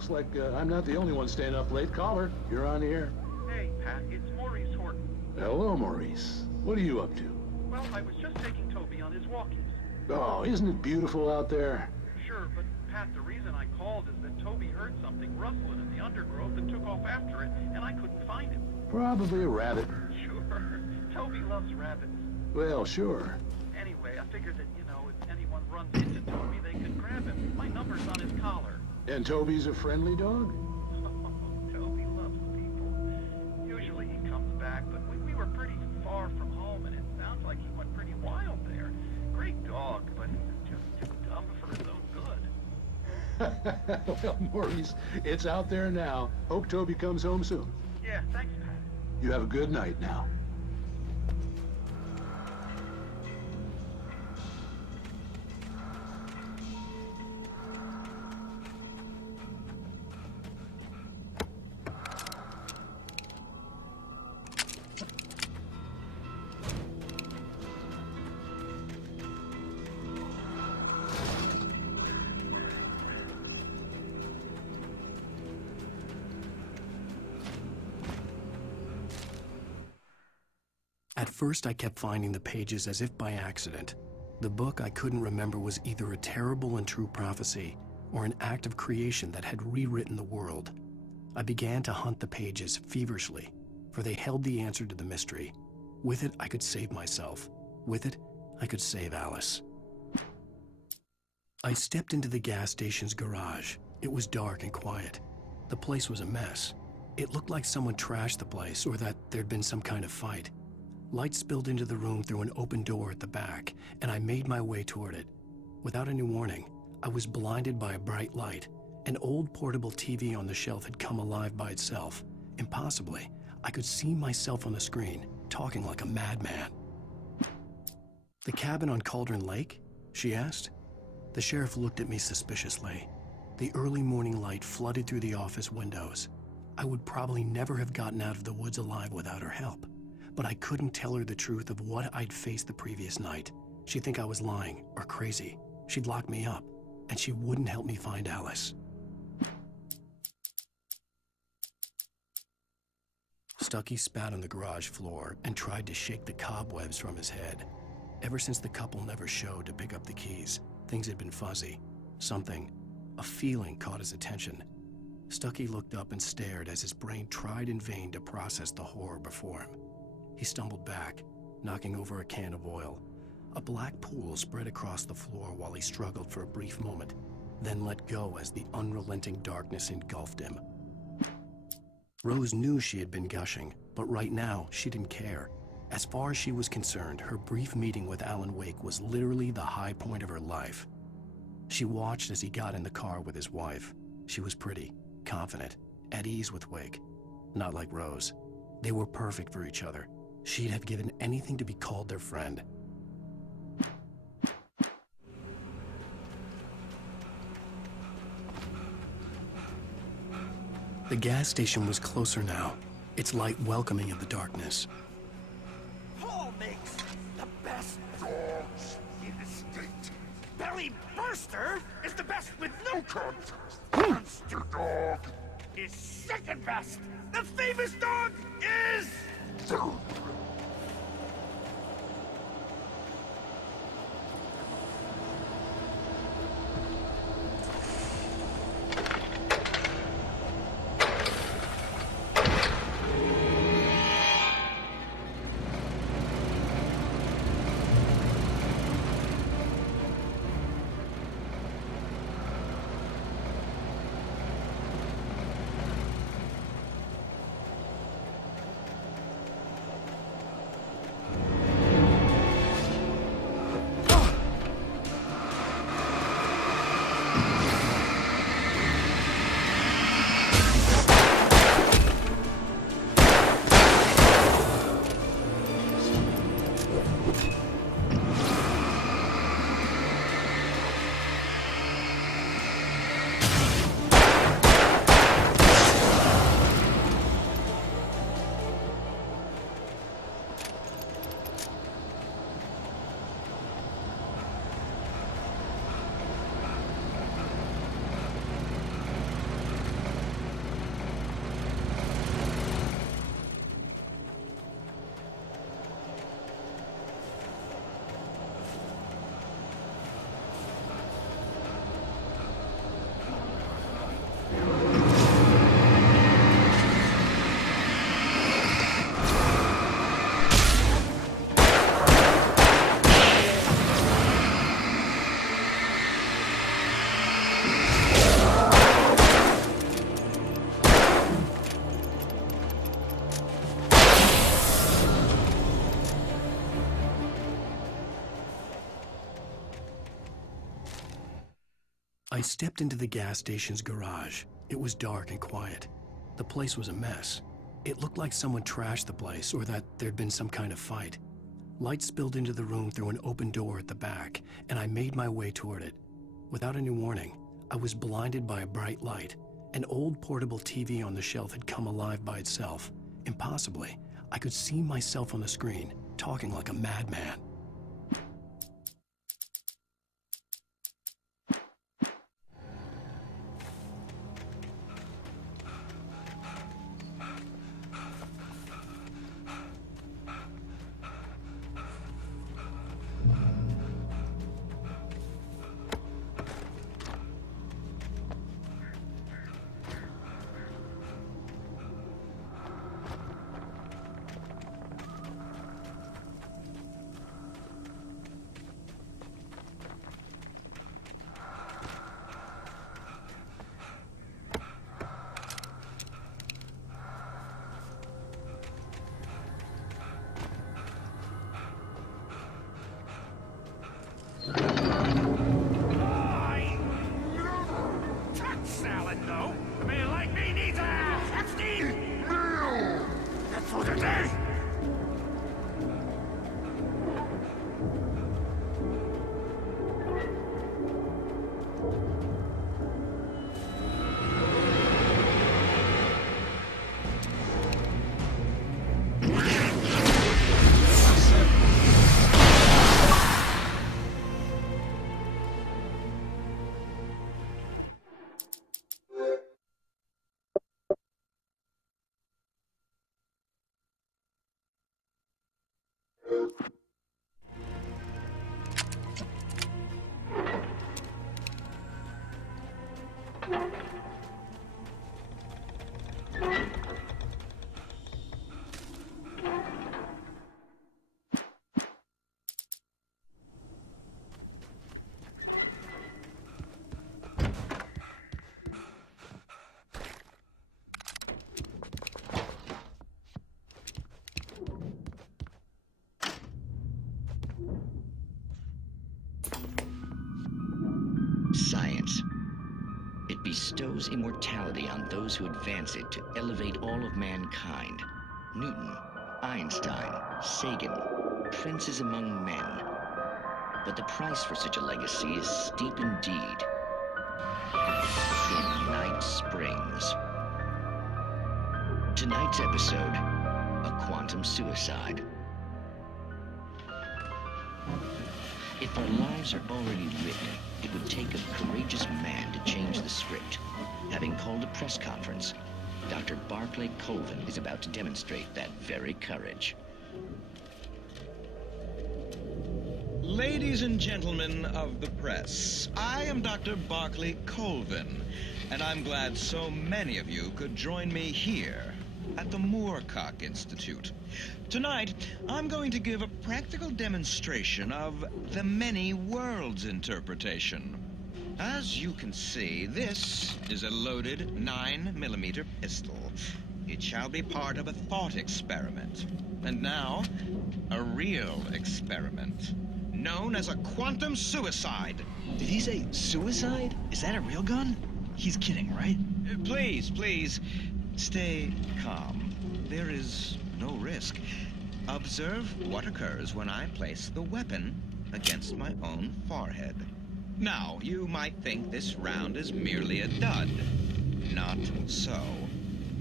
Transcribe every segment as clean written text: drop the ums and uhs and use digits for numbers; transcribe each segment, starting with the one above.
looks like I'm not the only one staying up late. Caller, you're on the air. Hey, Pat, it's Maurice Horton. Hello, Maurice. What are you up to? Well, I was just taking Toby on his walkies. Oh, isn't it beautiful out there? Sure, but Pat, the reason I called is that Toby heard something rustling in the undergrowth and took off after it, and I couldn't find him. Probably a rabbit. Sure. Toby loves rabbits. Well, sure. Anyway, I figured that, if anyone runs into Toby, they could grab him. My number's on his collar. And Toby's a friendly dog? Toby loves people. Usually he comes back, but we were pretty far from home, and it sounds like he went pretty wild there. Great dog, but just too dumb for his own good. Well, Maurice, it's out there now. Hope Toby comes home soon. Yeah, thanks, Pat. You have a good night now. At first, I kept finding the pages as if by accident. The book I couldn't remember was either a terrible and true prophecy or an act of creation that had rewritten the world. I began to hunt the pages feverishly, for they held the answer to the mystery. With it, I could save myself. With it, I could save Alice. I stepped into the gas station's garage. It was dark and quiet. The place was a mess. It looked like someone trashed the place or that there'd been some kind of fight. Light spilled into the room through an open door at the back, and I made my way toward it. Without any warning, I was blinded by a bright light. An old portable TV on the shelf had come alive by itself. Impossibly, I could see myself on the screen, talking like a madman. "The cabin on Cauldron Lake?" she asked. The sheriff looked at me suspiciously. The early morning light flooded through the office windows. I would probably never have gotten out of the woods alive without her help. But I couldn't tell her the truth of what I'd faced the previous night. She'd think I was lying or crazy. She'd lock me up, and she wouldn't help me find Alice. Stucky spat on the garage floor and tried to shake the cobwebs from his head. Ever since the couple never showed to pick up the keys, things had been fuzzy. Something, a feeling caught his attention. Stucky looked up and stared as his brain tried in vain to process the horror before him. He stumbled back, knocking over a can of oil. A black pool spread across the floor while he struggled for a brief moment, then let go as the unrelenting darkness engulfed him. Rose knew she had been gushing, but right now she didn't care. As far as she was concerned, her brief meeting with Alan Wake was literally the high point of her life. She watched as he got in the car with his wife. She was pretty, confident, at ease with Wake. Not like Rose. They were perfect for each other. She'd have given anything to be called their friend. The gas station was closer now, its light welcoming in the darkness. Paul makes the best dogs in the state. Belly Burster is the best with no contest. Monster Dog is second best. The famous dog is... I stepped into the gas station's garage. It was dark and quiet. The place was a mess. It looked like someone trashed the place or that there'd been some kind of fight. Light spilled into the room through an open door at the back, and I made my way toward it. Without any warning, I was blinded by a bright light. An old portable TV on the shelf had come alive by itself. Impossibly, I could see myself on the screen, talking like a madman. Science. It bestows immortality on those who advance it to elevate all of mankind. Newton, Einstein, Sagan, princes among men. But the price for such a legacy is steep indeed. In Night Springs. Tonight's episode, a quantum suicide. If our lives are already written, it would take a courageous man to change the script. Having called a press conference, Dr. Barclay Colvin is about to demonstrate that very courage. Ladies and gentlemen of the press, I am Dr. Barclay Colvin, and I'm glad so many of you could join me here at the Moorcock Institute. Tonight, I'm going to give a practical demonstration of the many worlds interpretation. As you can see, this is a loaded 9mm pistol. It shall be part of a thought experiment. And now, a real experiment, known as a quantum suicide. Did he say suicide? Is that a real gun? He's kidding, right? Please, stay calm. There is no risk. Observe what occurs when I place the weapon against my own forehead. Now, you might think this round is merely a dud. Not so.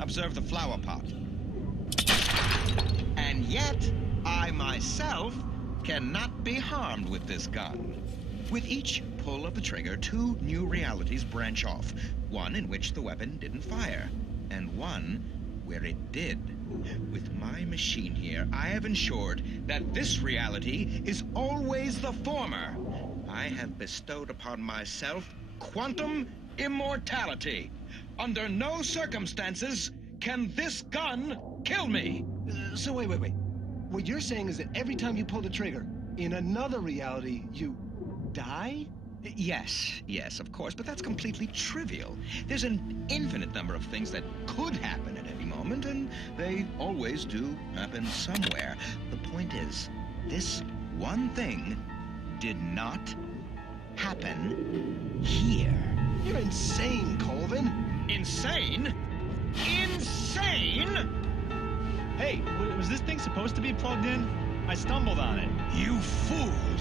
Observe the flower pot. And yet, I myself cannot be harmed with this gun. With each pull of the trigger, two new realities branch off. One in which the weapon didn't fire, and one where it did. With my machine here, I have ensured that this reality is always the former. I have bestowed upon myself quantum immortality. Under no circumstances can this gun kill me. So wait. What you're saying is that every time you pull the trigger, in another reality, you die? Yes, of course, but that's completely trivial. There's an infinite number of things that could happen at any moment, and they always do happen somewhere. The point is, this one thing did not happen here. You're insane, Colvin. Insane? Insane? Hey, was this thing supposed to be plugged in? I stumbled on it. You fools!